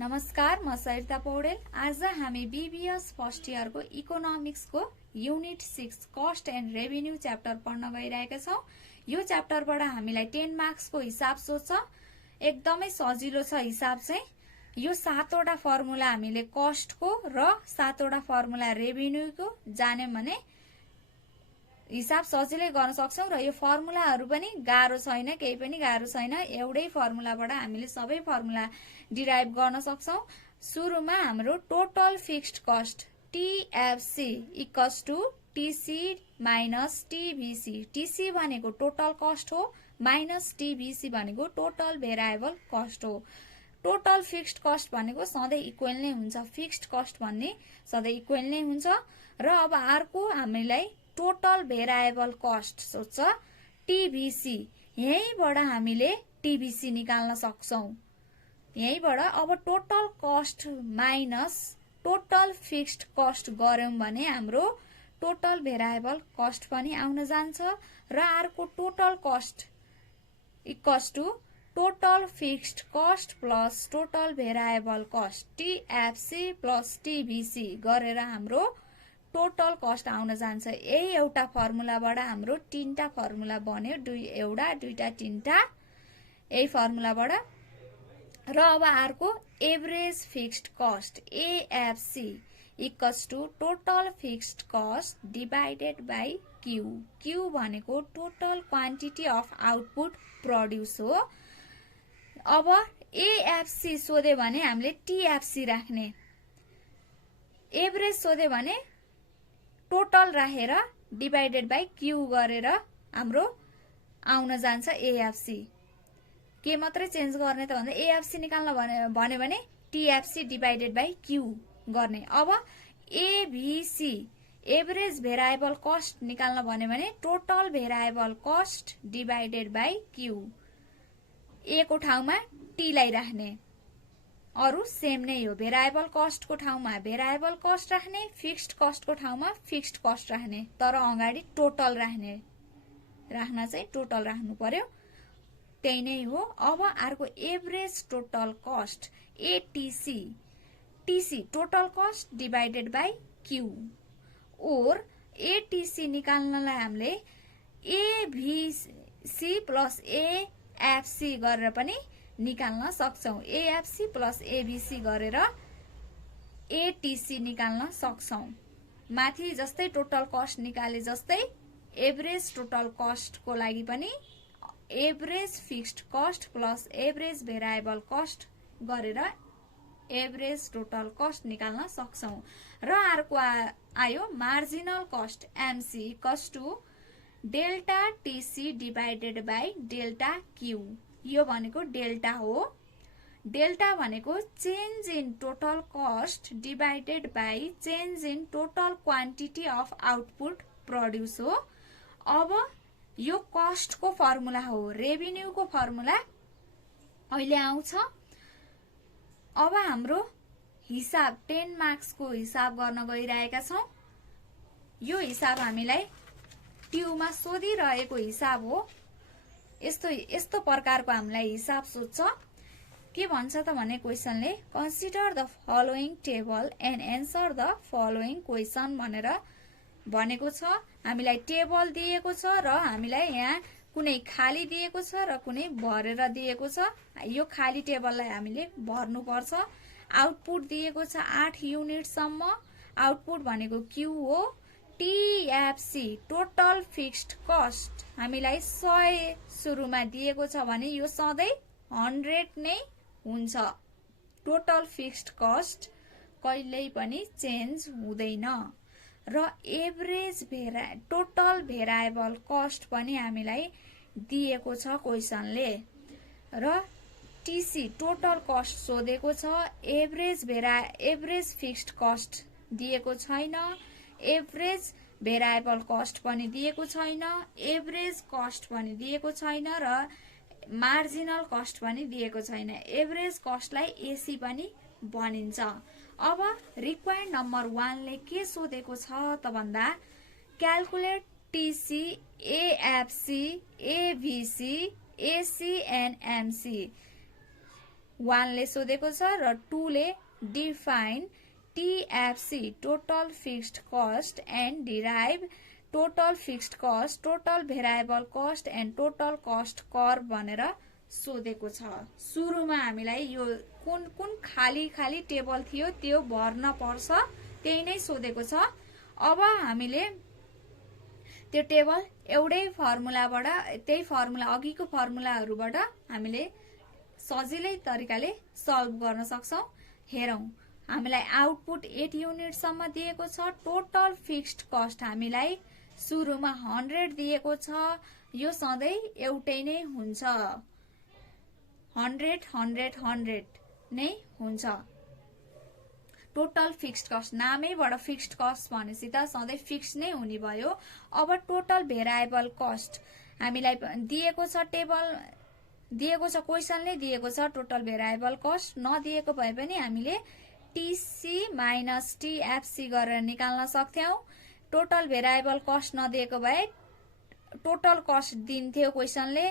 नमस्कार, म सरिता पौडेल। आज हामी बीबीएस फर्स्ट इयर को इकोनोमिक्स को unit 6 cost and revenue chapter पढ्न गइरहेका छौं। यो च्याप्टरबाट हामीलाई 10 मार्क्स को हिसाब सोध्छ। एकदमै सजिलो छ हिसाब चाहिँ। यो 7 वटा फर्मुला हामीले कस्ट को र 7 वटा फर्मुला रेभिन्यू को जान्यौं भने हिसाब सजिलै गर्न सक्छौं र यो फर्मुलाहरु पनि गाह्रो छैन, केही पनि गाह्रो छैन। एउटै फर्मुलाबाट हामीले सबै फर्मुला डिराइभ गर्न सक्छौं। सुरुमा हाम्रो total fixed cost TFC equals to TC minus TVC। TC भनेको टोटल कस्ट हो, माइनस TVC भनेको टोटल भेरिएबल कस्ट हो। टोटल फिक्स्ड कस्ट भनेको सधैं इक्वल नै हुन्छ, फिक्स्ड कस्ट भन्ने सधैं इक्वल नै हुन्छ। र अब अर्को हामीलाई टोटल भेरिएबल कस्ट सोध्छ TVC। यहीबाट हामीले TVC निकाल्न सक्छौं। यहीबाट अब total cost minus total fixed cost गर्यौं भने हाम्रो टोटल भेरिएबल कस्ट पनि आउन जान्छ र अर्को total cost equals to total fixed cost plus total variable cost TFC plus TVC गरेर हाम्रो टोटल कस्ट आउन जान्छ। यही एउटा फर्मुलाबाट हाम्रो तीनटा फर्मुला बन्यो, एउटा दुईटा तीनटा यही फर्मुलाबाट। र अब अर्को average fixed cost AFC equals to total fixed cost divided by Q। Q भनेको total quantity of output produce हो। अब AFC सोध्यो भने हामीले TFC राख्ने, एभरेज सोध्यो भने टोटल राखेर डिवाइडेड बाइ Q गरेर हाम्रो आउन जान्छ AFC। के मात्रै चेन्ज गर्ने त भन्दा AFC निकाल्न भन्यो भने TFC डिवाइडेड बाइ Q गर्ने। अब ABC एभरेज भेरिएबल कस्ट निकाल्न भन्यो भने total variable cost divided by Q। A को ठाउँमा T लाई राख्ने, अरु सेम नै हो। भेरिएबल कस्ट को ठाउँमा भेरिएबल कस्ट राख्ने, फिक्स्ड कस्ट को ठाउँमा फिक्स्ड कस्ट राख्ने, तर अगाडि टोटल राख्न चाहिँ टोटल राख्नु पर्यो, त्यही नै हो। अब अर्को average total cost ATC। TC total cost divided by Q और ATC निकाल्नलाई हामीले ABC प्लस AFC गरेर पनि निकाल्न सक्छौं। AFC प्लस ABC गरेर ATC निकाल्न सक्छौं। माथि जस्तै टोटल कस्ट निकाले जस्तै एभरेज टोटल कस्ट को लागि पनि average fixed cost plus average variable cost गरेर एभरेज टोटल कस्ट निकाल्न सक्छौं। र अर्को आयो marginal cost MC equals to delta TC divided by delta Q। यो भनेको डेल्टा हो। डेल्टा भनेको change in total cost divided by change in total quantity of output produce हो। अब यो कस्ट को फर्मुला हो, रेभिन्यू को फर्मुला अहिले आउँछ। अब हाम्रो हिसाब 10 मार्क्स को हिसाब गर्न गइरहेका छौं। यो हिसाब हामीलाई ट्युमा सोधिरहेको हिसाब हो। यस्तो प्रकारको हामीलाई हिसाब सोध्छ। के भन्छ त भने क्वेशनले consider the following table and answer the following question भनेर भनेको छ। हामीलाई टेबल दिएको छ र हामीलाई यहाँ कुनै खाली दिएको छ र कुनै भरेर दिएको छ। यो खाली टेबललाई हामीले भर्नु पर्छ। आउटपुट दिएको छ 8 युनिट सम्म। आउटपुट भनेको Q हो। TFC टोटल फिक्स्ड कस्ट हामीलाई 100 सुरुमा दिएको छ भने यो सधैं 100 नै हुन्छ। टोटल फिक्स्ड कस्ट कहिल्यै पनि चेन्ज हुँदैन। र एभरेज टोटल भेरिएबल कस्ट पनि हामीलाई दिएको छ क्वेशनले। र TC टोटल कस्ट सोधेको छ। एभरेज फिक्स्ड कस्ट दिएको छैन। एभरेज भेरिएबल कस्ट पनि दिएको छैन। एभरेज कस्ट पनि दिएको छैन र मार्जिनल कस्ट पनि दिएको छैन। एभरेज कस्टलाई AC पनि भनिन्छ। अब रिक्वायर्ड नम्बर 1 ले के सोधेको छ त भन्दा calculate TC AFC ABC AC and MC 1 ले सोधेको छ र 2 ले define TFC total fixed cost and derive total fixed cost, total variable cost and total cost curve भनेर सोधेको छ। सुरुमा हामीलाई यो कुन कुन खाली खाली टेबल थियो त्यो भर्न पर्छ, त्यही नै सोधेको छ। अब हामीले त्यो टेबल एउटै फर्मुलाबाट, त्यही फर्मुला अघिको फर्मुलाहरूबाट हामीले सजिलै तरिकाले सल्भ गर्न सक्छौं। हेरौं, हामीलाई आउटपुट 8 युनिटसम्म दिएको छ। टोटल फिक्स्ड कस्ट हामीलाई सुरुमा 100 दिएको छ। यो सधैँ एउटै नै हुन्छ, 100 100 100 नै हुन्छ। टोटल फिक्स्ड कस्ट, नामैबाट फिक्स्ड कस्ट भनेपछि त सधैँ फिक्स नै हुने भयो। अब टोटल भेरिएबल कस्ट हामीलाई दिएको छ, टेबल दिएको छ, क्वेसनले दिएको छ टोटल भेरिएबल कस्ट। नदिएको भए पनि हामीले TC माइनस TFC गरेर निकाल्न सक्थ्यौं। टोटल भेरिएबल कस्ट नदिएको भए टोटल कस्ट दिन्थ्यो क्वेसनले।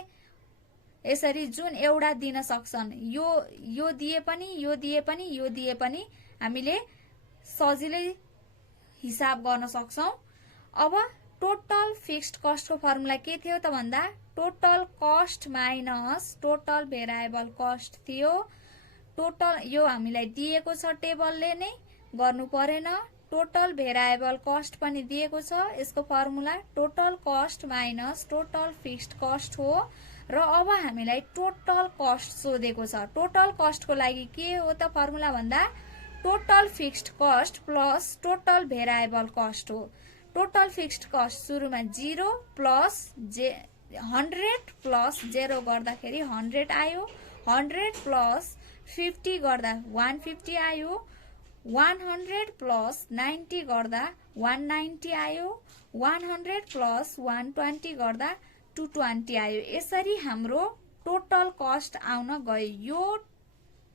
यसरी जुन एउटा दिन सक्छन्, यो दिए पनि, यो दिए पनि, यो दिए पनि हामीले सजिलै हिसाब गर्न सक्छौं। अब टोटल फिक्स्ड कस्ट को फर्मुला के थियो त भन्दा total cost minus total variable cost थियो। टोटल यो हामीलाई दिएको छ, टेबलले नै गर्नु परेन। टोटल भेरिएबल कस्ट पनि दिएको छ, यसको formula total cost minus total fixed cost हो। र अब हामीलाई टोटल कस्ट सोधेको छ। टोटल कस्ट को लागि के हो त फर्मुला भन्दा total fixed cost plus total variable cost हो। टोटल फिक्स्ड कस्ट सुरुमा 0 प्लस 100 प्लस 0 गर्दाखेरि 100 आयो। 100 प्लस 50 गर्दा 150 आयो। 100 प्लस 90 गर्दा 190 आयो। 100 प्लस 120 गर्दा 220 आयो। यसरी हाम्रो टोटल कस्ट आउन गयो। यो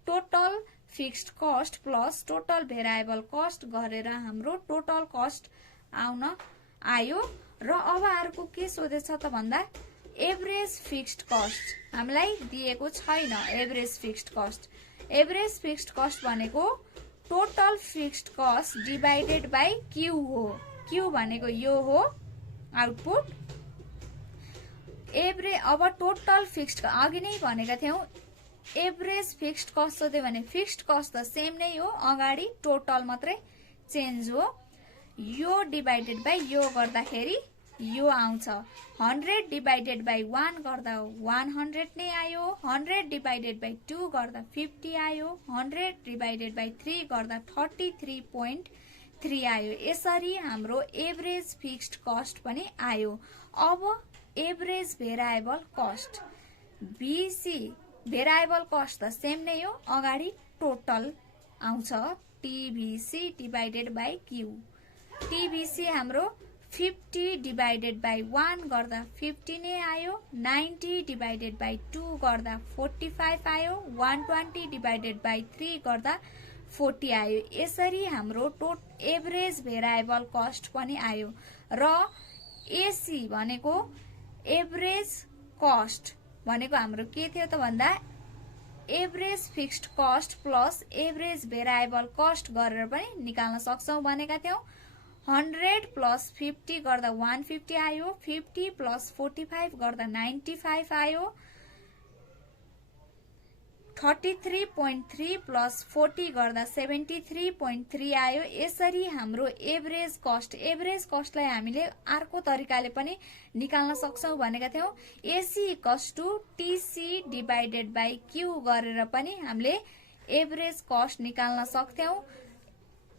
total fixed cost plus total variable cost गरेर हाम्रो टोटल कस्ट आउन आयो। र अब अर्को के सोधेछ त भन्दा एभरेज फिक्स्ड कस्ट हामीलाई दिएको छैन। Average fixed cost, average fixed cost भनेको total fixed cost divided by Q हो। क्यू भनेको यो हो आउटपुट। अब टोटल फिक्स्ड, अघि नै भनेका थियौं एभरेज फिक्स्ड कस्ट सोध्यो भने फिक्स्ड कस्ट त सेम नै हो, अगाडि टोटल मात्रै चेन्ज हो। यो डिभाइडेड बाई यो गर्दाखेरि यो आउँछ। 100 डिभाइडेड बाई 1 गर्दा 100 नै आयो। 100 डिभाइडेड बाई 2 गर्दा 50 आयो। 100 डिभाइडेड बाई 3 गर्दा 33.3 आयो। यसरी हाम्रो एभरेज फिक्स्ड कस्ट पनि आयो। अब average variable cost, BC variable cost त सेम नै हो, अगाडि टोटल आउँछ। TVC divided by Q. TVC हाम्रो 50 डिभाइडेड बाई 1 गर्दा 50 नै आयो। 90 डिभाइडेड बाई 2 गर्दा 45 आयो। 120 डिभाइडेड बाई 3 गर्दा 40 आयो। यसरी हाम्रो एभरेज भेरिएबल कस्ट पनि आयो। र AC भनेको एभरेज कस्ट भनेको हाम्रो के थियो त भन्दा average fixed cost plus average variable cost गरेर पनि निकाल्न सक्छौं भनेका थियौं। 100 प्लस 50 गर्दा 150 आयो। 50 प्लस 45 गर्दा 95 आयो। 33.3 प्लस 40 गर्दा 73.3 आयो। यसरी हाम्रो एभरेज कस्टलाई हामीले अर्को तरिकाले पनि निकाल्न सक्छौं भनेका थियौं। AC equals to TC divided by Q गरेर पनि हामीले एभरेज कस्ट निकाल्न सक्थ्यौं।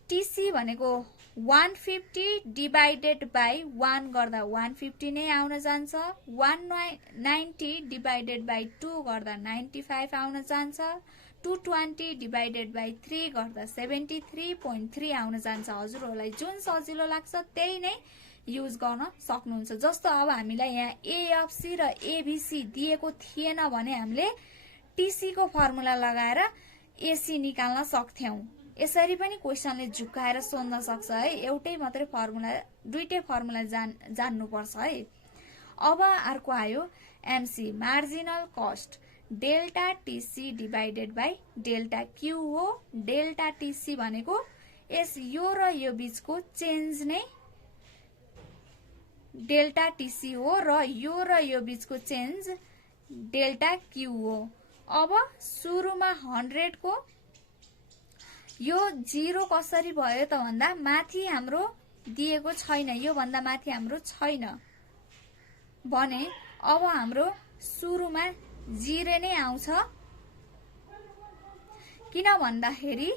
TC भनेको 150 डिभाइडेड बाई 1 गर्दा 150 नै आउन जान्छ। 190 डिभाइडेड बाई 2 गर्दा 95 आउन जान्छ। 220 डिभाइडेड बाई 3 गर्दा 73.3 आउन जान्छ। हजुरहरूलाई जुन सजिलो लाग्छ त्यही नै युज गर्न सक्नुहुन्छ। जस्तो अब हामीलाई यहाँ AFC र ABC दिएको थिएन भने हामीले TC को फर्मुला लगाएर AC निकाल्न सक्थ्यौं। यसरी पनि क्वेसनले झुकाएर सोध्न सक्छ है। एउटै मात्रै फर्मुला, दुईटै फर्मुला जान्नु पर्छ है। अब अर्को आयो MC marginal cost delta TC divided by delta Q हो। डेल्टा टीसी भनेको यो र यो बीचको चेन्ज नै डेल्टा टीसी हो र यो बीचको चेन्ज डेल्टा क्यू हो। अब सुरुमा 100 को यो 0 कसरी भयो त भन्दा माथि हाम्रो दिएको छैन, यो भन्दा माथि हाम्रो छैन भने अब हाम्रो सुरुमा 0 नै आउँछ। किन भन्दाखेरि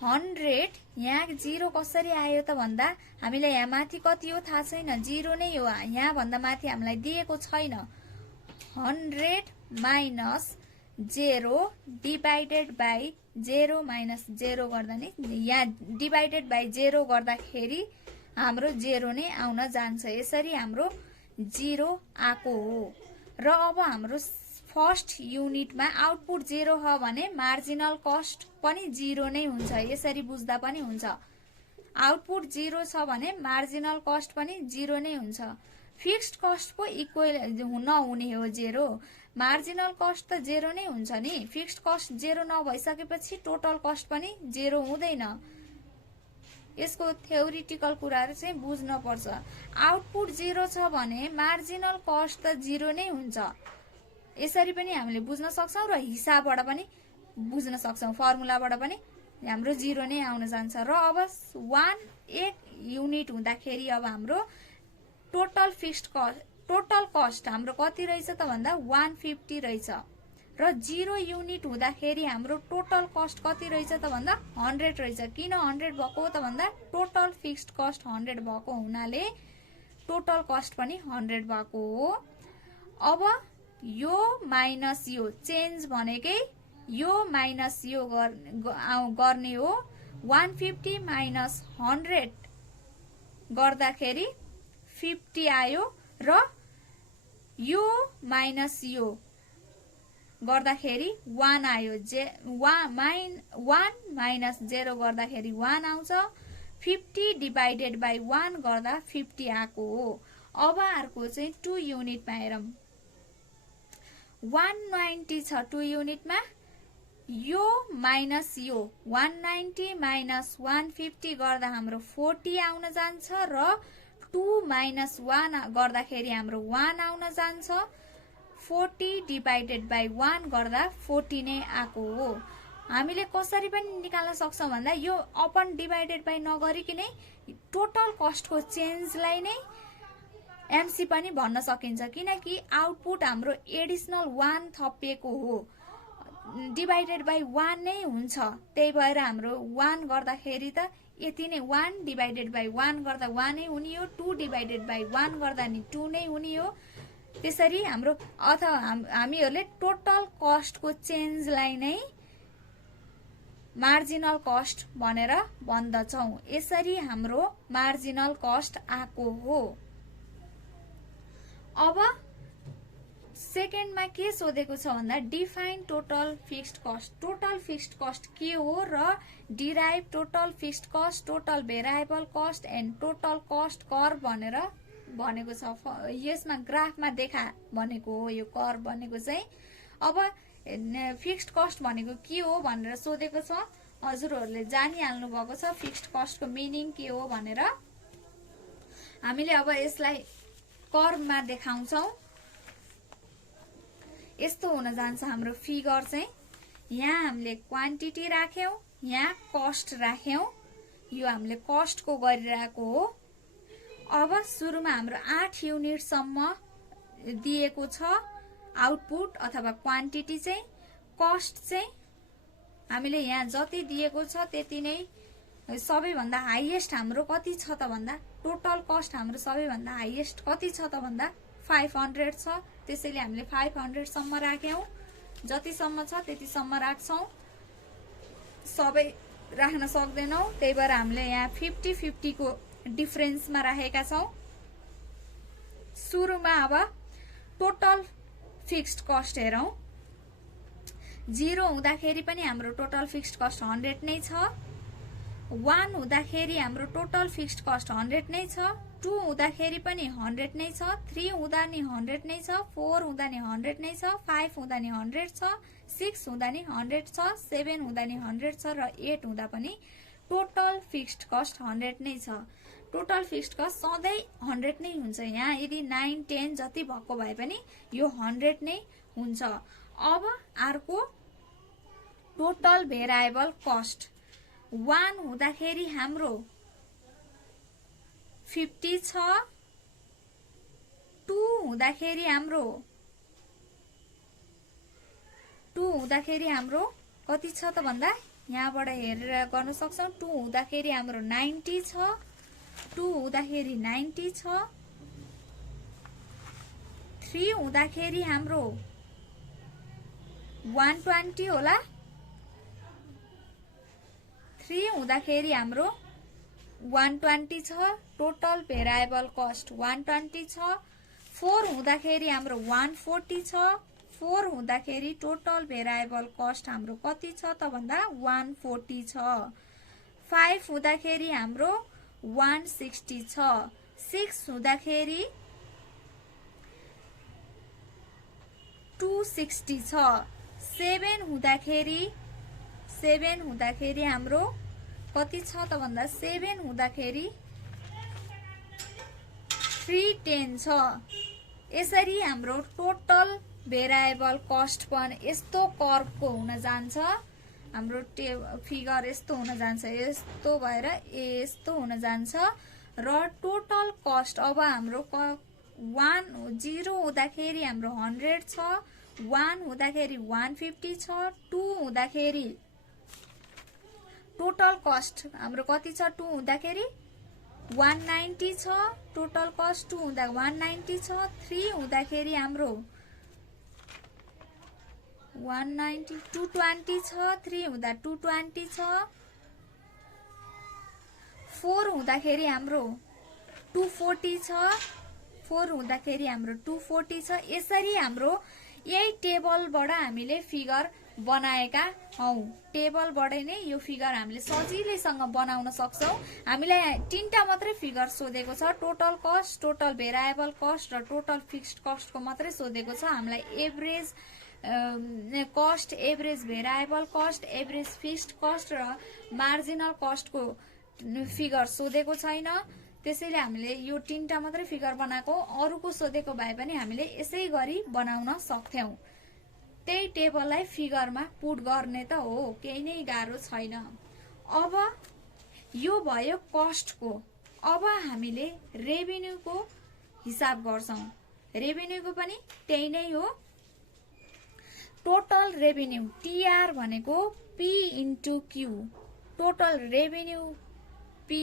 100 यहाँ 0 कसरी आयो त भन्दा हामीलाई यहाँ माथि कति हो थाहा छैन, 0 नै हो। यहाँ भन्दा माथि हामीलाई दिएको छैन। 100 माइनस 0 डिभाइडेड बाई 0 माइनस 0 गर्दा नि यहाँ डिभाइडेड बाई 0 गर्दाखेरि हाम्रो 0 नै आउन जान्छ। यसरी हाम्रो 0 आको हो। र अब हाम्रो फर्स्ट युनिटमा आउटपुट 0 हो भने मार्जिनल कस्ट पनि 0 नै हुन्छ। यसरी बुझ्दा पनि हुन्छ। आउटपुट 0 छ भने मार्जिनल कस्ट पनि 0 नै हुन्छ। फिक्स्ड कस्ट को इक्वल नहुने हो 0, मार्जिनल कस्ट त 0 नै हुन्छ नि। फिक्स्ड कस्ट 0 नभइसकेपछि टोटल कस्ट पनि 0 हुँदैन। यसको थ्योरिटिकल कुराहरु चाहिँ बुझ्न पर्छ। आउटपुट 0 छ भने मार्जिनल कस्ट त 0 नै हुन्छ। यसरी पनि हामीले बुझ्न सक्छौं र हिसाबबाट पनि बुझ्न सक्छौं। फर्मुलाबाट पनि हाम्रो 0 नै आउन जान्छ। र अब 1 युनिट हुँदाखेरि अब हाम्रो टोटल कस्ट हाम्रो कति रहेछ त भन्दा 150 रहेछ। र 0 युनिट हुँदाखेरि हाम्रो टोटल कस्ट कति रहेछ त भन्दा 100 रहेछ। किन 100 भएको हो त भन्दा टोटल फिक्स्ड कस्ट 100 भएको हुनाले टोटल कस्ट पनि 100 भएको हो। अब यो माइनस यो चेन्ज भनेकै यो माइनस यो गर्ने हो। 150 माइनस 100 गर्दाखेरि 50 आयो र यो माइनस यो गर्दाखेरि 1 आयो। 1 माइनस 0 गर्दाखेरि 1 आउँछ। 50 डिभाइडेड बाई 1 गर्दा 50 आको हो। अब अर्को चाहिँ 2 युनिटमा हेरौं। 190 छ 2 युनिटमा। यो माइनस यो 190 माइनस 150 गर्दा हाम्रो 40 आउन जान्छ र 2 माइनस 1 गर्दाखेरि हाम्रो 1 आउन जान्छ। 40 डिभाइडेड बाई 1 गर्दा 40 नै आको हो। हामीले कसरी पनि निकाल्न सक्छौं भन्दा यो अपन डिभाइडेड बाई नगरिकनै टोटल कस्टको चेन्जलाई नै एमसी पनि भन्न सकिन्छ। किनकि आउटपुट हाम्रो एडिशनल 1 थपिएको हो। डिभाइडेड बाई 1 नै हुन्छ। त्यही भएर हाम्रो 1 गर्दाखेरि त यति नै। 1 डिभाइडेड बाई 1 गर्दा 1 नै हुने हो। 2 डिभाइडेड बाई 1 गर्दा नि 2 नै हुने हो। त्यसरी हाम्रो अथवा हामीहरूले टोटल कस्टको चेन्जलाई नै मार्जिनल कस्ट भनेर भन्दछौं। यसरी हाम्रो मार्जिनल कस्ट आको हो। अब सेकेन्डमा के सोधेको छ भन्दा define total fixed cost. Total fixed cost के हो र derive total fixed cost, total variable cost and total cost curve भनेर भनेको छ। यसमा ग्राफमा देखा भनेको हो यो कर्भ भनेको चाहिँ। अब फिक्स्ड कस्ट भनेको के हो भनेर सोधेको छ। हजुरहरूले जानिहाल्नु भएको छ फिक्स्ड कस्टको मिनिङ के हो भनेर। हामीले अब यसलाई कर्भमा देखाउँछौं। यस्तो हुन जान्छ हाम्रो फिगर चाहिँ। यहाँ हामीले क्वान्टिटी राख्यौं, यहाँ कस्ट राख्यौं। यो हामीले कस्टको गरिरहेको हो। अब सुरुमा हाम्रो 8 युनिट सम्म दिएको छ आउटपुट अथवा क्वान्टिटी चाहिँ। कस्ट चाहिँ हामीले यहाँ जति दिएको छ त्यति नै। सबैभन्दा हाईएस्ट हाम्रो कति छ त भन्दा टोटल कस्ट हाम्रो सबैभन्दा हाईएस्ट कति छ त भन्दा 500 छ। त्यसैले हामीले 500 सम्म राख्यौं। जति सम्म छ त्यति सम्म राख्छौं। सबै राख्न सक्दैनौं। त्यही भएर हामीले यहाँ 50-50 को डिफरेन्समा राखेका छौं। सुरुमा अब टोटल फिक्स्ड कस्ट हेरौं। 0 हुँदाखेरि पनि हाम्रो टोटल फिक्स्ड कस्ट 100 नै छ। 1 हुँदाखेरि हाम्रो टोटल फिक्स्ड कस्ट 100 नै छ, 2 हुँदाखेरि पनि 100 नै छ, 3 हुँदा नि 100 नै छ, 4 हुँदा नि 100 नै छ, 5 हुँदा नि 100 छ, 6 हुँदा नि 100 छ, 7 हुँदा नि 100 छ र 8 हुँदा पनि टोटल फिक्स्ड कस्ट 100 नै छ। टोटल फिक्स्ड कस्ट सधैँ 100 नै हुन्छ। यहाँ यदि 9, 10 जति भएको भए पनि यो 100 नै हुन्छ। अब अर्को टोटल भेरिएबल कस्ट 1 हुँदाखेरि हाम्रो 50 छ, 2 हुँदाखेरि हाम्रो कति छ त भन्दा यहाँबाट हेरेर गर्न सक्छौं। 2 हुँदाखेरि हाम्रो 90 छ, 2 हुँदाखेरि 90 छ, 3 हुँदाखेरि हाम्रो 120 होला, 3 हुँदाखेरि हाम्रो 120 छ, टोटल भेरिएबल कस्ट 120 छ। 4 हुँदाखेरि हाम्रो 140 छ, 4 हुँदाखेरि टोटल भेरिएबल कस्ट हाम्रो कति छ त भन्दा 140 छ। 5 हुँदाखेरि हाम्रो 160 छ, 6 हुँदाखेरि 260 छ, 7 हुँदाखेरि हाम्रो कति छ त भन्दा 7 हुँदाखेरि 310 छ। यसरी हाम्रो टोटल भेरिएबल कस्ट पनि यस्तो कर्वको हुन जान्छ। हाम्रो फिगर यस्तो हुन जान्छ, यस्तो भएर यस्तो हुन जान्छ र टोटल कस्ट अब हाम्रो 0 हुँदाखेरि हाम्रो 100 छ, 1 हुँदाखेरि 150 छ, 2 हुँदाखेरि टोटल कस्ट हाम्रो कति छ 2 हुँदाखेरि 190 छ, टोटल कस्ट 2 हुँदा 190 छ, 3 हुँदाखेरि हाम्रो 190 220 छ, 3 हुँदा 220 छ, 4 हुँदाखेरि हाम्रो 240 छ, 4 हुँदाखेरि हाम्रो 240 छ। यसरी हाम्रो यही टेबलबाट हामीले फिगर बनाएका हौ। टेबलबाट नै यो फिगर हामीले सजिलैसँग बनाउन सक्छौं। हामीलाई तीनटा मात्रै फिगर सोधेको छ, total cost, total variable cost र टोटल फिक्स्ड कस्टको मात्रै सोधेको छ। हामीलाई average cost, average variable cost, average fixed cost र मार्जिनल कस्टको फिगर सोधेको छैन। त्यसैले हामीले यो तीनटा मात्रै फिगर बनाएको, अरूको सोधेको भए पनि हामीले यसै गरी बनाउन सक्थ्यौं। त्यही टेबललाई फिगरमा पुट गर्ने त हो, केही नै गाह्रो छैन। अब यो भयो कस्टको। अब हामीले रेभिन्यूको हिसाब गर्छौं। रेभिन्यूको पनि त्यही नै हो। टोटल रेभिन्यू टीआर भनेको P into Q. Total revenue P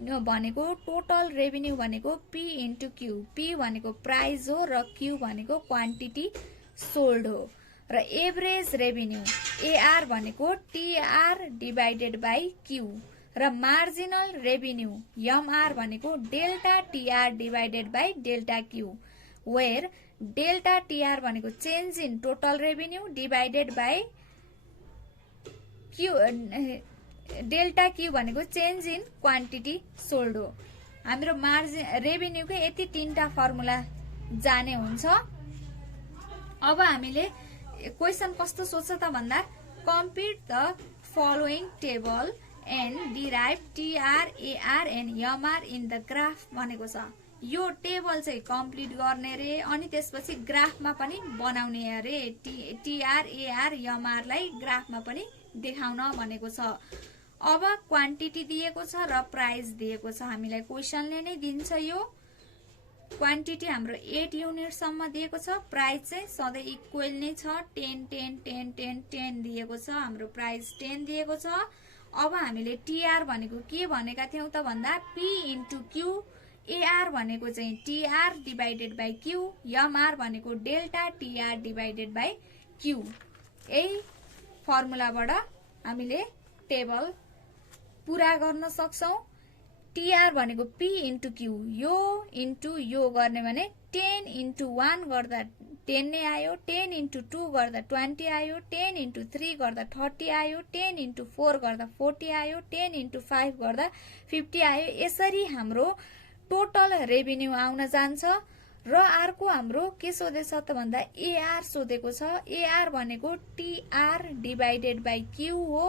भनेको टोटल रेभिन्यू भनेको पी इन्टु क्यू। पी भनेको प्राइस हो र क्यू भनेको क्वान्टिटी सोल्ड हो। र एभरेज रेभिन्यू एआर भनेको टीआर डिभाइडेड बाई क्यू र मार्जिनल रेभिन्यू एमआर भनेको delta TR divided by delta Q, where delta TR भनेको change in total revenue divided by Q, delta Q भनेको change in quantity sold हो। हाम्रो margin रेभिन्यूको यति तीनटा formula जाने हुन्छ। अब हामीले क्वेशन कस्तो सोध्छ त भन्दा complete the following table and derive TR AR and MR in the graph भनेको छ। यो टेबल चाहिँ कम्प्लिट गर्ने रे, अनि त्यसपछि ग्राफमा पनि बनाउने अरे। टीआर एआर एमआर लाई ग्राफमा पनि देखाउन भनेको छ। अब क्वान्टिटी दिएको छ र प्राइस दिएको छ। हामीलाई क्वेशनले नै दिन्छ। यो क्वान्टिटी हाम्रो 8 युनिट सम्म दिएको छ, प्राइस चाहिँ सधैँ इक्वल नै छ, 10 10 10 10 10 दिएको छ। हाम्रो प्राइस 10 दिएको छ। अब हामीले टीआर भनेको के भनेका थियौं त भन्दा पी इन्टु क्यू, एआर भनेको चाहिँ TR divided by Q, MR भनेको delta TR divided by Q. यही फर्मुलाबाट हामीले टेबल पूरा गर्न सक्छौं। टीआर भनेको पी इन्टु क्यू, यो इन्टु यो गर्ने भने 10 इन्टु 1 गर्दा 10 नै आयो, 10 into 2 गर्दा 20 आयो, 10 into 3 गर्दा 30 आयो, 10 into 4 गर्दा 40 आयो, 10 into 5 गर्दा 50 आयो। यसरी हाम्रो टोटल रेभिन्यू आउन जान्छ। र अर्को हाम्रो के सोधेछ त भन्दा एआर सोधेको छ। एआर भनेको टीआर डिभाइडेड बाइ क्यू हो।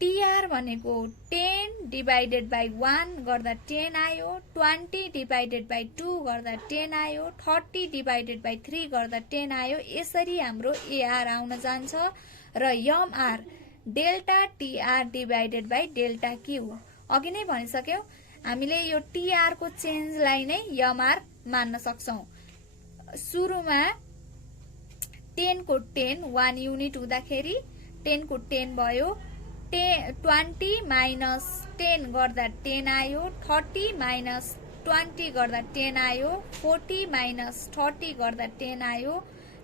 टीआर भनेको 10 डिभाइडेड बाइ 1 गर्दा 10 आयो, 20 डिभाइडेड बाइ 2 गर्दा 10 आयो, 30 डिभाइडेड बाइ 3 गर्दा 10 आयो। यसरी हाम्रो एआर आउन जान्छ। र MR delta TR divided by delta Q. अघि नै भनिसक्यौ हामीले यो टीआर को चेन्जलाई नै एमआर मान्न सक्छौं। सुरुमा 10 को 10 1 युनिट हुँदाखेरि 10 को 10 भयो, 20 माइनस 10 गर्दा 10 आयो, 30 माइनस 20 गर्दा 10 आयो, 40 माइनस 30 गर्दा 10 आयो,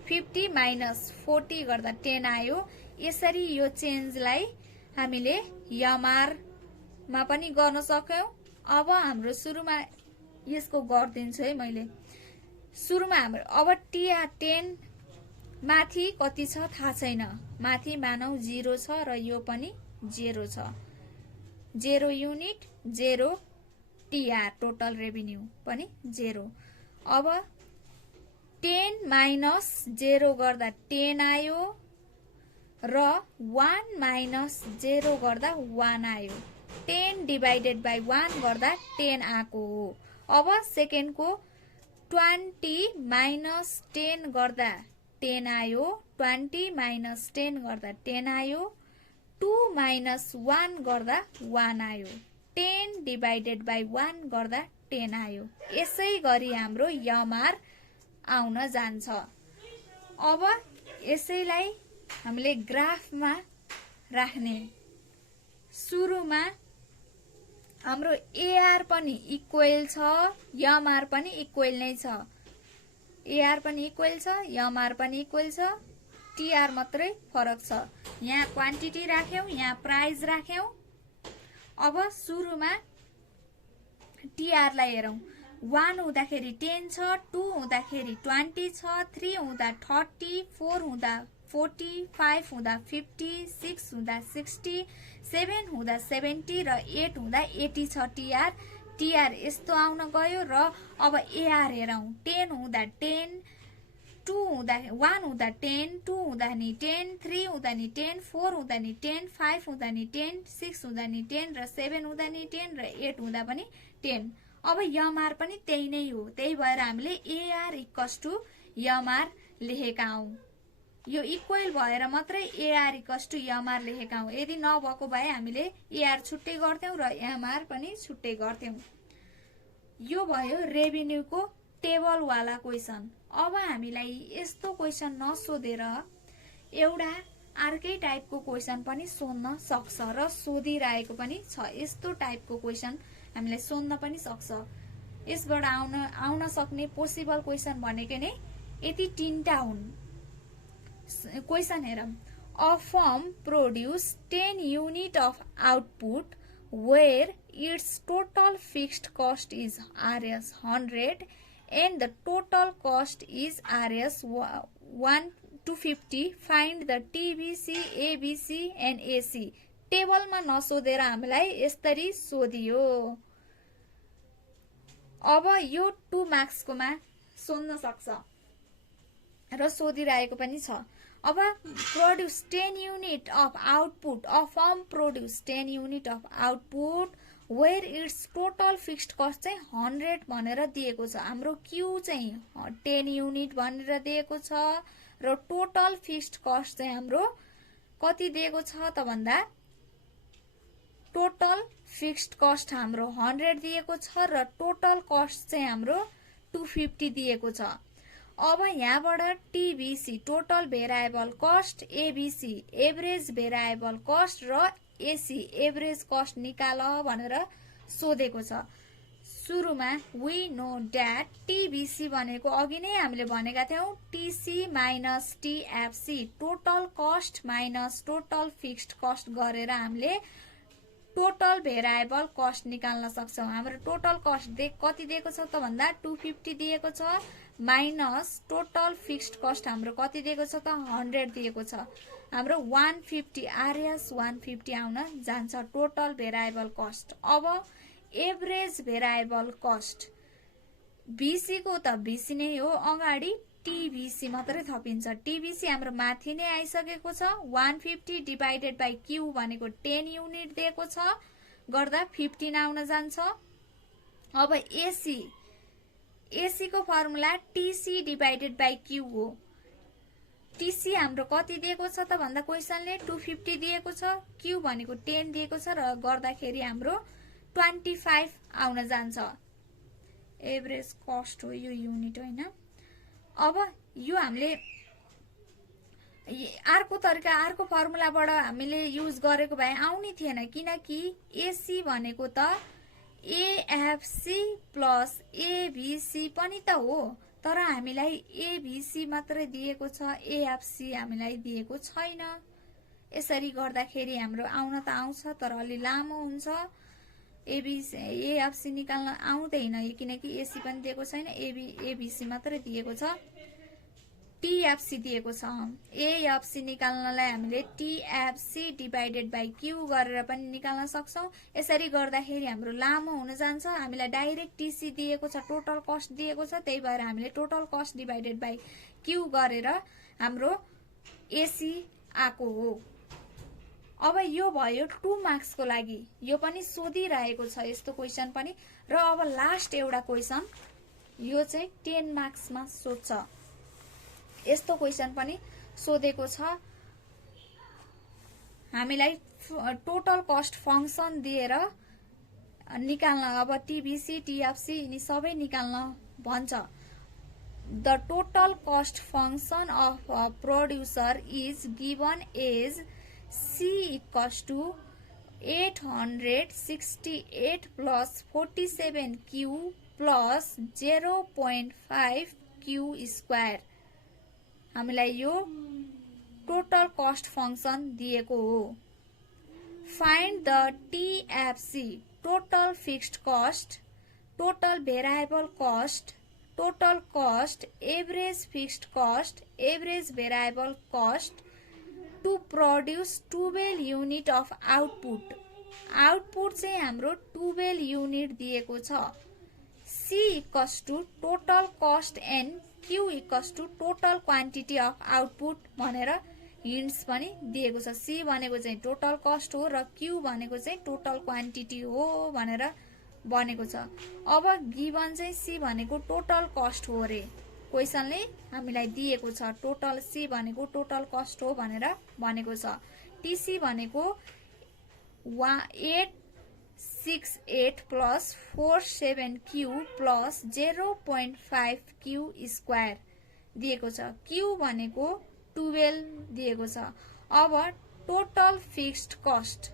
50 माइनस 40 गर्दा 10 आयो। यसरी यो चेन्जलाई हामीले एमआर मा पनि गर्न सक्यौं। अब हाम्रो सुरुमा यसको गर्दिन्छु है मैले। सुरुमा हाम्रो अब टीआर 10 माथि कति छ थाहा छैन, माथि मानौ 0 छ र यो पनि 0 छ। 0 युनिट 0 टीआर टोटल रेभिन्यू पनि 0। अब 10 माइनस 0 गर्दा 10 आयो र 1 माइनस 0 गर्दा 1 आयो। 10 डिभाइडेड बाइ 1 गर्दा 10 आएको हो। अब सेकेन्ड को 20 माइनस 10 गर्दा 10 आयो, 20 माइनस 10 गर्दा 10 आयो, 2 माइनस 1 गर्दा 1 आयो, 10 डिभाइडेड बाइ 1 गर्दा 10 आयो। यसै गरी हाम्रो एमआर आउन जान्छ। अब यसैलाई हामीले ग्राफमा राख्ने। सुरुमा हाम्रो एआर पनि इक्वल छ, एमआर पनि इक्वल नै छ। एआर पनि इक्वल छ, एमआर पनि इक्वल छ, टीआर मात्रै फरक छ। यहाँ क्वान्टिटी राख्यौ, यहाँ प्राइस राख्यौ। अब सुरुमा टीआर लाई हेरौं। 1 हुँदाखेरि 10 छ, 2 हुँदाखेरि 20 छ, 3 हुँदा 30, 4 हुँदा 40, 5 हुँदा 50, 6 हुँदा 60, 7 हुँदा 70 र 8 हुँदा 80 छ टीआर। टीआर यस्तो आउन गयो। र अब एआर हेरौं। 10 हुँदा 10, 1 हुँदा 10, 2 हुँदा नि 10, 3 हुँदा नि 10, 4 हुँदा नि 10, 5 हुँदा नि 10, 6 हुँदा नि 10 र 7 हुँदा नि 10 र 8 हुँदा पनि 10। अब एमआर पनि त्यही नै हो। त्यही भएर हामीले एआर इक्वल्स टु एमआर लेखेका हौं। यो इक्वल भएर मात्रै एआर इक्वल्स टु एमआर लेखेका हौं। यदि नभएको भए हामीले एआर छुट्टै गर्थ्यौं र एमआर पनि छुट्टै गर्थ्यौं। यो भयो रेभिन्यू को टेबल वाला क्वेशन। अब हामीलाई यस्तो क्वेशन नसोधेर एउटा अर्कै टाइपको क्वेशन पनि सोध्न सक्छ र सोधिरहेको पनि छ। यस्तो टाइपको क्वेशन हामीलाई सोध्न पनि सक्छ। यसबाट आउन सक्ने पोसिबल क्वेशन भनेकै नै यति तीनटा हुन्। क्वेशन हेरौं। A firm produce 10 unit of output where its total fixed cost is Rs 100 and the total cost is Rs 1 to 50. Find the TBC, ABC and AC. टेबलमा नसोधेर हामीलाई यसरी सोधियो। अब यो 2 मार्क्स कोमा सोध्न सक्छ र सोधिरहेको पनि छ। अब produce 10 unit of output, a firm produce 10 unit of output where its total fixed cost चाहिँ 100 भनेर दिएको छ। हाम्रो Q चाहिँ 10 युनिट भनेर दिएको छ र टोटल फिक्स्ड कस्ट चाहिँ हाम्रो कति दिएको छ त भन्दा टोटल फिक्स्ड कस्ट हाम्रो 100 दिएको छ र टोटल कस्ट चाहिँ हाम्रो 250 दिएको छ। अब यहाँबाट TBC total variable cost, ABC average variable cost र एसी एभरेज कस्ट निकाल भनेर सोधेको छ। सुरुमा वी नो दैट टीबीसी भनेको अघि नै हामीले भनेका थियौं TC minus TFC total cost minus total fixed cost गरेर हामीले टोटल भेरिएबल कस्ट निकाल्न सक्छौं। हाम्रो टोटल कस्ट कति दिएको छ त भन्दा 250 दिएको छ माइनस टोटल फिक्स्ड कस्ट हाम्रो कति दिएको छ त 100 दिएको छ। हाम्रो 150 आरएस 150 आउन जान्छ टोटल भेरिएबल कस्ट। अब एभरेज भेरिएबल कस्ट बीसी को त बीसी नै हो, अगाडि टीबीसी मात्रै थपिन्छ। टीबीसी हाम्रो माथि नै आइसकेको छ। 150 डिभाइडेड बाइ क्यू भनेको 10 युनिट दिएको छ, गर्दा 15 आउन जान्छ। अब एसी को formula TC divided by Q हो। टीसी हाम्रो कति दिएको छ त भन्दा क्वेशनले 250 दिएको छ, क्यू भनेको 10 दिएको छ र गर्दाखेरि हाम्रो 25 आउन जान्छ। एभरेज कस्ट हो यो युनिट होइन। अब यो हामीले अर्को तरिका अर्को फर्मुलाबाट हामीले युज गरेको भए आउने थिएन, किनकि एसी भनेको त एएफसी प्लस एबीसी पनि त हो, तर हामीलाई एबीसी मात्रै दिएको छ, एएफसी हामीलाई दिएको छैन। यसरी गर्दाखेरि हाम्रो आउन त आउँछ तर अलि लामो हुन्छ। एएफसी निकाल्न आउँदैन किनकि एसी पनि दिएको छैन, एबीसी मात्रै दिएको छ, टीएफसी दिएको छ। एएफसी निकाल्नलाई हामीले टीएफसी डिभाइडेड बाइ क्यू गरेर पनि निकाल्न सक्छौं। यसरी गर्दाखेरि हाम्रो लामो हुन जान्छ। हामीलाई डाइरेक्ट टीसी दिएको छ, टोटल कस्ट दिएको छ, त्यही भएर हामीले total cost divided by Q गरेर हाम्रो एसी आको हो। अब यो भयो 2 मार्क्स को लागि, यो पनि सोधिरहेको छ यस्तो क्वेशन पनि। र अब लास्ट एउटा क्वेशन, यो चाहिँ 10 मार्क्स मा सोध्छ। यस्तो क्वेशन पनि सोधेको छ। हामीलाई टोटल कस्ट फंक्सन दिएर निकाल्न, अब टीबीसी टीएफसी यिनी सबै निकाल्न भन्छ। The total cost function of a producer is given as C equals to 868 plus 47Q plus 0.5 Q square। हामीलाई यो टोटल कस्ट फंक्शन दिएको हो। Find the TFC total fixed cost, total variable cost, total cost, average fixed cost, average variable cost to produce 12 unit of output. Output चाहिँ हाम्रो 12 unit दिएको छ। C equals to total cost and Q equals to total quantity of output भनेर hints पनि दिएको छ। C भनेको चाहिँ टोटल कस्ट हो र Q भनेको चाहिँ टोटल क्वान्टिटी हो भनेर बनेको छ। अब गिवन चाहिँ C भनेको टोटल कस्ट हो रे, क्वेशनले हामीलाई दिएको छ। टोटल C भनेको टोटल कस्ट हो भनेर भनेको छ। TC भनेको 868 plus 47Q plus 0.5Q square दिएको छ। Q भनेको 12 दिएको छ। अब टोटल फिक्स्ड कस्ट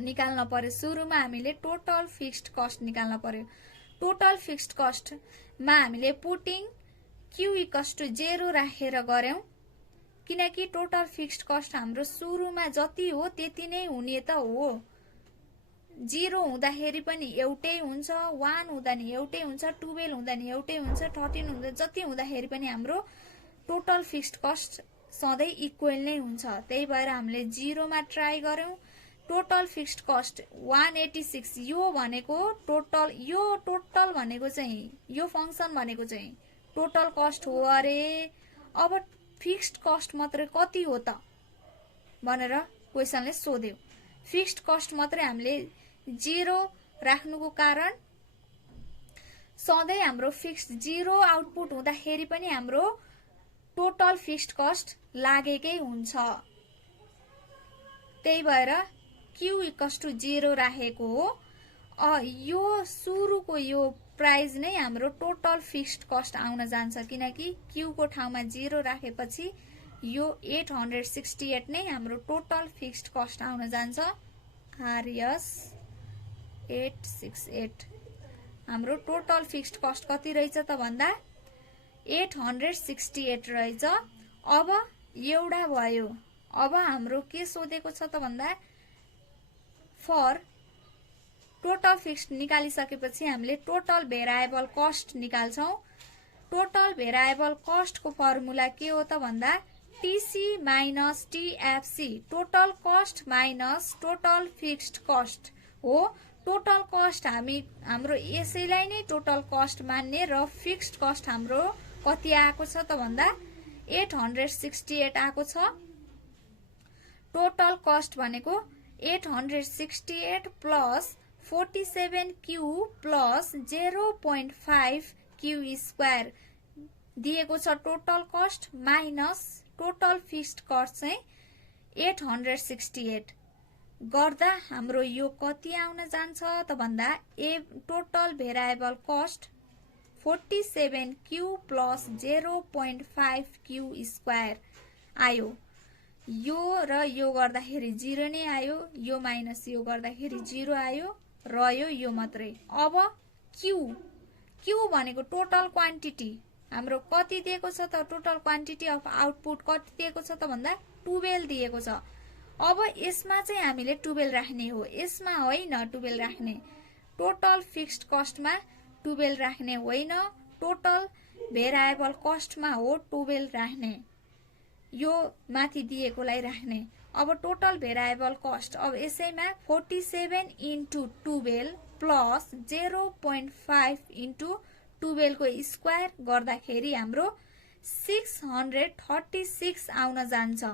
निकाल्न पर्यो। सुरुमा हामीले टोटल फिक्स्ड कस्ट निकाल्न पर्यो। टोटल फिक्स्ड कस्ट मा हामीले पुटिङ Q इक्वल्स टू 0 राखेर गर्यौं, किनकि टोटल फिक्स्ड कस्ट हाम्रो सुरुमा जति हो त्यति नै हुने त हो। 0 हुँदाखेरि पनि एउटै हुन्छ, 1 हुँदा नि एउटै हुन्छ, 12 हुँदा नि एउटै हुन्छ, 13 हुँदा जति हुँदाखेरि पनि हाम्रो टोटल फिक्स्ड कस्ट सधैं इक्वल नै हुन्छ। त्यही भएर हामीले 0 मा ट्राई गर्यौं। टोटल फिक्स्ड कस्ट 186, यो भनेको टोटल, यो टोटल भनेको चाहिँ यो फंक्सन भनेको चाहिँ टोटल कस्ट हो अरे। अब फिक्स्ड कस्ट मात्रै कति हो त भनेर क्वेशनले सोध्यो। फिक्स्ड कस्ट मात्रै हामीले 0 राख्नुको कारण सधैं हाम्रो फिक्स्ड 0 आउटपुट हुँदाखेरि पनि हाम्रो टोटल फिक्स्ड कस्ट लागेकै हुन्छ। त्यही भएर Q इक्वल्स टू 0 राखेको हो। यो सुरुको यो प्राइस नै हाम्रो टोटल फिक्स्ड कस्ट आउन जान्छ, किनकि Q को ठाउँमा 0 राखेपछि यो 868 नै हाम्रो टोटल फिक्स्ड कस्ट आउन जान्छ। RS 868 हाम्रो टोटल फिक्स्ड कस्ट कति रहेछ त भन्दा 868 रहेछ। अब एउटा भयो। अब हाम्रो के सोधेको छ त भन्दा फर टोटल फिक्स्ड निकालिसकेपछि हामीले टोटल भेरिएबल कस्ट निकाल्छौं। टोटल भेरिएबल कस्ट को फर्मुला के हो त भन्दा TC minus TFC, total cost minus total fixed cost हो। टोटल कस्ट हाम्रो यसैलाई नै टोटल कस्ट मान्ने र फिक्स्ड कस्ट हाम्रो कति आएको छ त भन्दा 868 आएको छ। टोटल कस्ट भनेको 868 plus 47Q plus 0.5 Q square दिएको छ total cost minus total fixed cost चाहिँ 868 गर्दा हाम्रो यो कति आउन जान्छ त भन्दा total variable cost 47Q plus 0.5 Q square आयो। यो र यो गर्दाखेरि 0 नै आयो, यो माइनस यो गर्दाखेरि 0 आयो, रह्यो यो मात्रै। अब Q भनेको टोटल क्वान्टिटी हाम्रो कति दिएको छ त, टोटल क्वान्टिटी अफ आउटपुट कति दिएको छ त भन्दा 12 दिएको छ। अब यसमा चाहिँ हामीले 12 राख्ने हो, यसमा होइन 12 राख्ने। टोटल फिक्स्ड कस्टमा 12 राख्ने होइन, टोटल भेरिएबल कस्टमा हो 12 राख्ने, यो माथि दिएकोलाई राख्ने। अब टोटल भेरिएबल कस्ट अब यसैमा 47 इन्टु 12 प्लस 0.5 इन्टु 12 को स्क्वायर गर्दाखेरि हाम्रो 636 आउन जान्छ।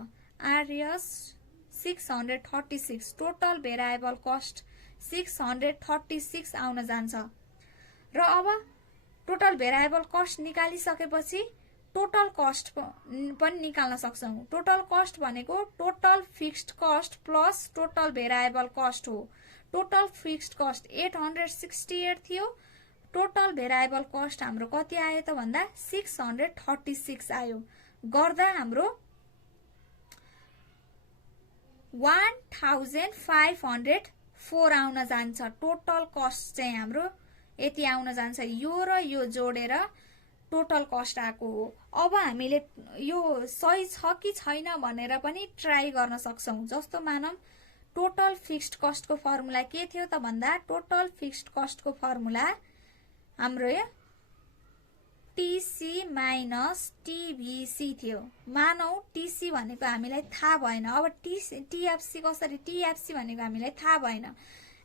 आरएस 636 टोटल भेरिएबल कस्ट 636 आउन जान्छ। र अब टोटल भेरिएबल कस्ट निकालिसकेपछि टोटल कस्ट पनि निकाल्न सक्छौं। टोटल कस्ट भनेको total fixed cost plus total variable cost हो। टोटल फिक्स्ड कस्ट 868 थियो, टोटल भेरिएबल कस्ट हाम्रो कति आयो त भन्दा 636 आयो। गर्दा हाम्रो 1504 आउन जान्छ। टोटल कस्ट चाहिँ हाम्रो यति आउन जान्छ। यो र यो जोडेर टोटल कस्ट आएको हो। अब हामीले यो सही छ कि छैन भनेर पनि ट्राई गर्न सक्छौं। जस्तो मानौं टोटल फिक्स्ड कस्ट को फर्मुला के थियो त भन्दा टोटल फिक्स्ड कस्ट को फर्मुला हाम्रो टीसी माइनस टीभीसी थियो। मानौ टीसी भनेको हामीलाई थाहा भएन, अब टीएफसी कसरी, टीएफसी भनेको हामीलाई थाहा भएन।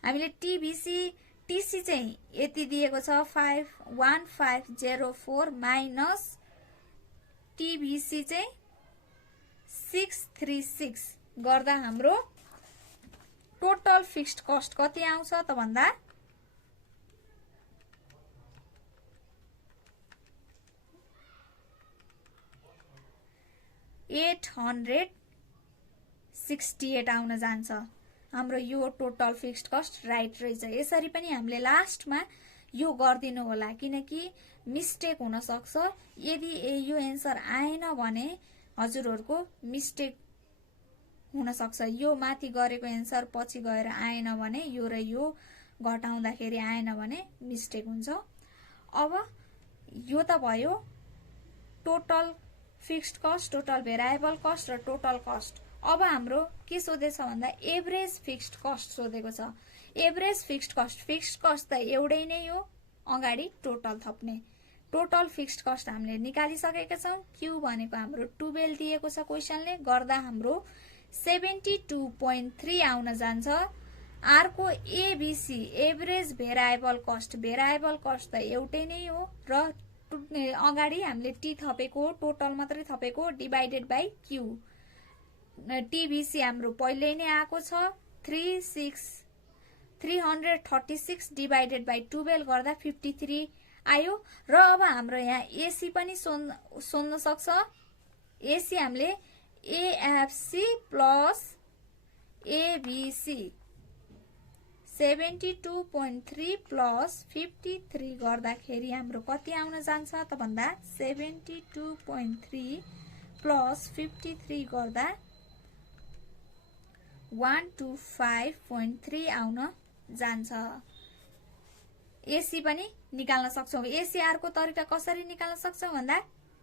हामीले टीसी चाहिँ यति दिएको छ 1504 माइनस टीभीसी चाहिँ 636 गर्दा हाम्रो टोटल फिक्स्ड कस्ट कति आउँछ त भन्दा 868 आउन जान्छ। हाम्रो यो टोटल फिक्स्ड कस्ट राइट रहेछ। यसरी पनि हामीले लास्टमा यो गर्दिनु होला, किनकि मिस्टेक हुन सक्छ। यदि यो एन्सर आएन भने हजुरहरुको मिस्टेक हुन सक्छ। यो माथि गरेको एन्सर पछि गएर आएन भने, यो र यो घटाउँदाखेरि आएन भने मिस्टेक हुन्छ। अब यो त भयो total fixed cost, total variable cost र टोटल कस्ट। अब हाम्रो के सोधेछ भन्दा एभरेज फिक्स्ड कस्ट सोधेको छ। एभरेज फिक्स्ड कस्ट त एउटै नै हो, अगाडि टोटल थप्ने। टोटल फिक्स्ड कस्ट हामीले निकालिसकेका छौं। क्यू भनेको हाम्रो 12 दिएको छ क्वेशनले, गर्दा हाम्रो 72.3 आउन जान्छ। आर को एबीसी एभरेज भेरिएबल कस्ट त एउटै नै हो र अगाडि हामीले टी थपेको, टोटल मात्रै थपेको, डिभाइडेड बाइ क्यू। टीबीसी हाम्रो पहिल्यै नै आएको छ 336 डिभाइडेड बाइ 12 गर्दा 53 आयो। र अब हाम्रो यहाँ एसी पनि सोध्न सक्छ। एसी हामीले एएफसी प्लस एबीसी 72.3 प्लस 53 गर्दाखेरि हाम्रो कति आउन जान्छ त भन्दा 72.3 प्लस 53 गर्दा 125.3 आउन जान्छ। एसी पनि निकाल्न सक्छौं। एसीआर को तरिका कसरी निकाल्न सक्छौं भन्दा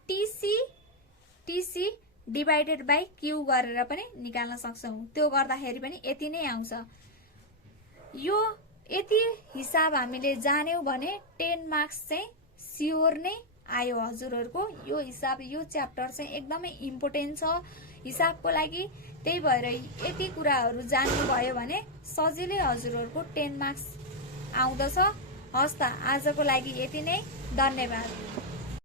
टीसी डिभाइडेड बाइ क्यू गरेर पनि निकाल्न सक्छौं। त्यो गर्दाखेरि पनि यति नै आउँछ। यो यति हिसाब हामीले जान्यौं भने 10 मार्क्स चाहिँ स्योर नै आयो हजुरहरूको। यो हिसाब यो च्याप्टर चाहिँ एकदमै इम्पोर्टेन्ट छ हिसाबको लागि। त्यही भएर यति कुराहरू जान्नु भयो भने सजिलै हजुरहरूको 10 मार्क्स आउँदछ। हस् त आजको लागि यति नै, धन्यवाद।